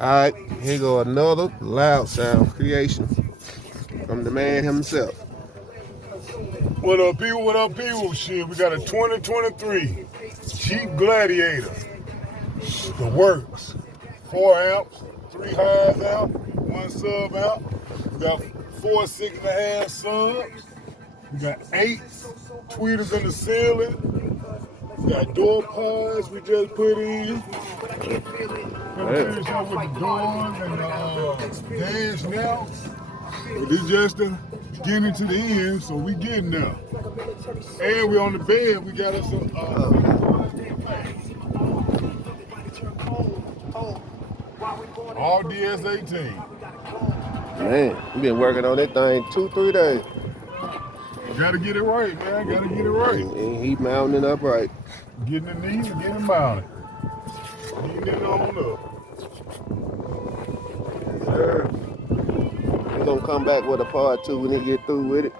Alright, here go another loud sound creation from the man himself. What up, people? What up, people? Shit, we got a 2023 Jeep Gladiator. The works. 4 amps, 3 highs out, 1 sub out. We got 4 6.5 subs. We got 8 tweeters in the ceiling. We got door pods we just put in. Gonna finish up with the doors and the dash now. But this just the beginning to the end, so we getting there. And we on the bed, we got us all DS18. Man, we been working on that thing 2-3 days. Gotta get it right, man. Gotta get it right. And he mounting it up right. Getting the knees and getting mounted. Getting it on up. We're gonna come back with a part 2 when he get through with it.